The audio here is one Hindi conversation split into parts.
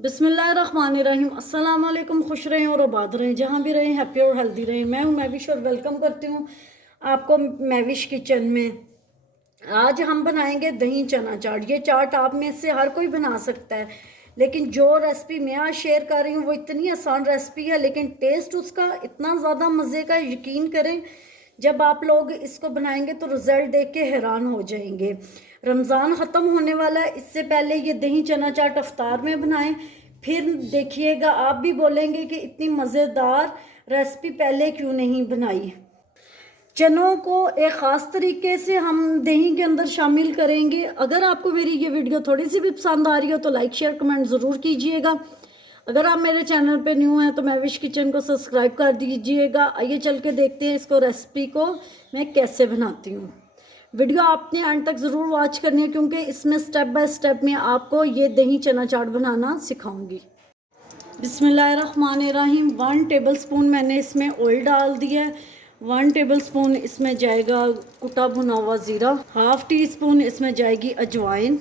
बिस्मिल्लाहिर्रहमानिर्रहीम। अस्सलाम वालेकुम। खुश रहें और आबाद रहें, जहाँ भी रहें हैप्पी और हेल्दी रहें। मैं हूँ मैविश और वेलकम करती हूँ आपको मैविश किचन में। आज हम बनाएंगे दही चना चाट। ये चाट आप में से हर कोई बना सकता है, लेकिन जो रेसिपी मैं आज शेयर कर रही हूँ वो इतनी आसान रेसिपी है, लेकिन टेस्ट उसका इतना ज़्यादा मज़े का, यकीन करें जब आप लोग इसको बनाएंगे तो रिजल्ट देख के हैरान हो जाएंगे। रमज़ान ख़त्म होने वाला है, इससे पहले ये दही चना चाट इफ्तार में बनाएं, फिर देखिएगा आप भी बोलेंगे कि इतनी मज़ेदार रेसिपी पहले क्यों नहीं बनाई। चनों को एक ख़ास तरीके से हम दही के अंदर शामिल करेंगे। अगर आपको मेरी ये वीडियो थोड़ी सी भी पसंद आ रही हो तो लाइक शेयर कमेंट ज़रूर कीजिएगा। अगर आप मेरे चैनल पे न्यू हैं तो मैविश किचन को सब्सक्राइब कर दीजिएगा। आइए चल के देखते हैं इसको, रेसिपी को मैं कैसे बनाती हूँ। वीडियो आपने एंड तक ज़रूर वॉच करनी है, क्योंकि इसमें स्टेप बाय स्टेप में आपको ये दही चना चाट बनाना सिखाऊंगी। बिस्मिल्लाहिर्रहमानिर्रहीम। 1 टेबल स्पून मैंने इसमें ऑयल डाल दिया है। 1 टेबल स्पून इसमें जाएगा कुटा भुना हुआ ज़ीरा। हाफ़ टी स्पून इसमें जाएगी अजवाइन।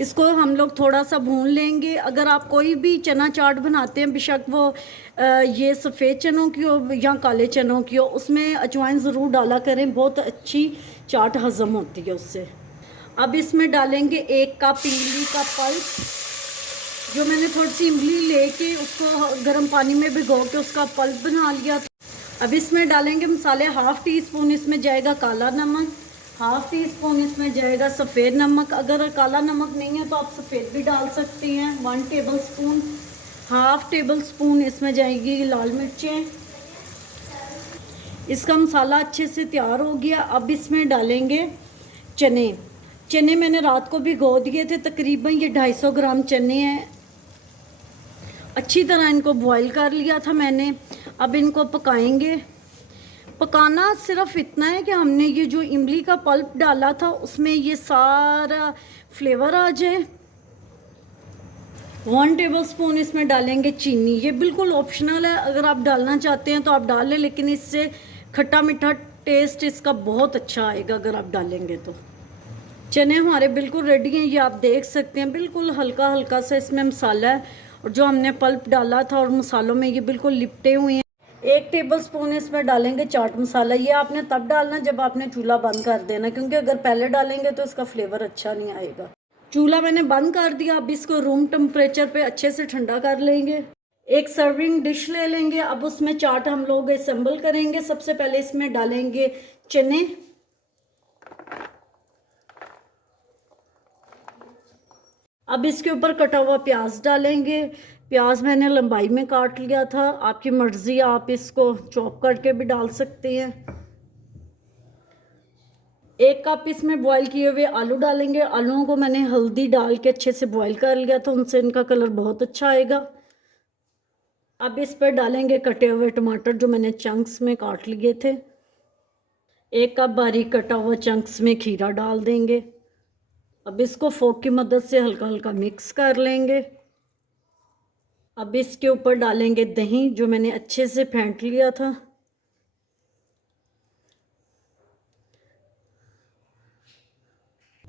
इसको हम लोग थोड़ा सा भून लेंगे। अगर आप कोई भी चना चाट बनाते हैं, बेशक वो ये सफ़ेद चनों की हो या काले चनों की हो, उसमें अजवाइन ज़रूर डाला करें, बहुत अच्छी चाट हज़म होती है उससे। अब इसमें डालेंगे 1 कप इमली का पल्प, जो मैंने थोड़ी सी इमली लेके उसको गर्म पानी में भिगो के उसका पल्प बना लिया। अब इसमें डालेंगे मसाले। हाफ़ टी स्पून इसमें जाएगा काला नमक, हाफ़ टी स्पून इसमें जाएगा सफ़ेद नमक। अगर काला नमक नहीं है तो आप सफ़ेद भी डाल सकते हैं। 1 table spoon. Half table spoon इसमें जाएगी लाल मिर्चें। इसका मसाला अच्छे से तैयार हो गया। अब इसमें डालेंगे चने। चने मैंने रात को भिगो दिए थे, तकरीबन ये 250 ग्राम चने हैं। अच्छी तरह इनको बॉईल कर लिया था मैंने। अब इनको पकाएंगे। पकाना सिर्फ इतना है कि हमने ये जो इमली का पल्प डाला था उसमें ये सारा फ्लेवर आ जाए। 1 टेबल स्पून इसमें डालेंगे चीनी। ये बिल्कुल ऑप्शनल है, अगर आप डालना चाहते हैं तो आप डाल लें, लेकिन इससे खट्टा मीठा टेस्ट इसका बहुत अच्छा आएगा अगर आप डालेंगे तो। चने हमारे बिल्कुल रेडी हैं, ये आप देख सकते हैं। बिल्कुल हल्का हल्का सा इसमें मसाला है, और जो हमने पल्प डाला था और मसालों में ये बिल्कुल लिपटे हुए हैं। 1 टेबल स्पून इसमें डालेंगे चाट मसाला। ये आपने तब डालना जब आपने चूल्हा बंद कर देना, क्योंकि अगर पहले डालेंगे तो इसका फ्लेवर अच्छा नहीं आएगा। चूल्हा मैंने बंद कर दिया। अब इसको रूम टेम्परेचर पे अच्छे से ठंडा कर लेंगे। एक सर्विंग डिश ले लेंगे। अब उसमें चाट हम लोग असेंबल करेंगे। सबसे पहले इसमें डालेंगे चने। अब इसके ऊपर कटा हुआ प्याज डालेंगे। प्याज मैंने लंबाई में काट लिया था, आपकी मर्ज़ी, आप इसको चॉप करके भी डाल सकते हैं। 1 कप इसमें बॉईल किए हुए आलू डालेंगे। आलूओं को मैंने हल्दी डाल के अच्छे से बॉईल कर लिया था, उनसे इनका कलर बहुत अच्छा आएगा। अब इस पर डालेंगे कटे हुए टमाटर, जो मैंने चंक्स में काट लिए थे। 1 कप बारीक कटा हुआ चंक्स में खीरा डाल देंगे। अब इसको फोक की मदद से हल्का हल्का मिक्स कर लेंगे। अब इसके ऊपर डालेंगे दही, जो मैंने अच्छे से फेंट लिया था।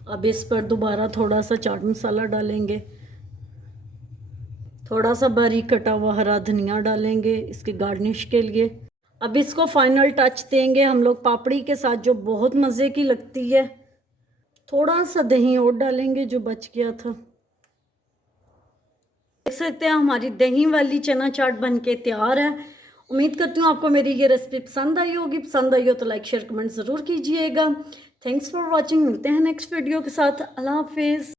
अब इस पर दोबारा थोड़ा सा चाट मसाला डालेंगे। थोड़ा सा बारीक कटा हुआ हरा धनिया डालेंगे इसकी गार्निश के लिए। अब इसको फाइनल टच देंगे हम लोग पापड़ी के साथ, जो बहुत मज़े की लगती है। थोड़ा सा दही और डालेंगे जो बच गया था। देख सकते हैं हमारी दही वाली चना चाट बनके तैयार है। उम्मीद करती हूँ आपको मेरी ये रेसिपी पसंद आई होगी। पसंद आई हो तो लाइक शेयर कमेंट ज़रूर कीजिएगा। Thanks for watching. मिलते हैं नेक्स्ट वीडियो के साथ। अल्लाह हाफिज़।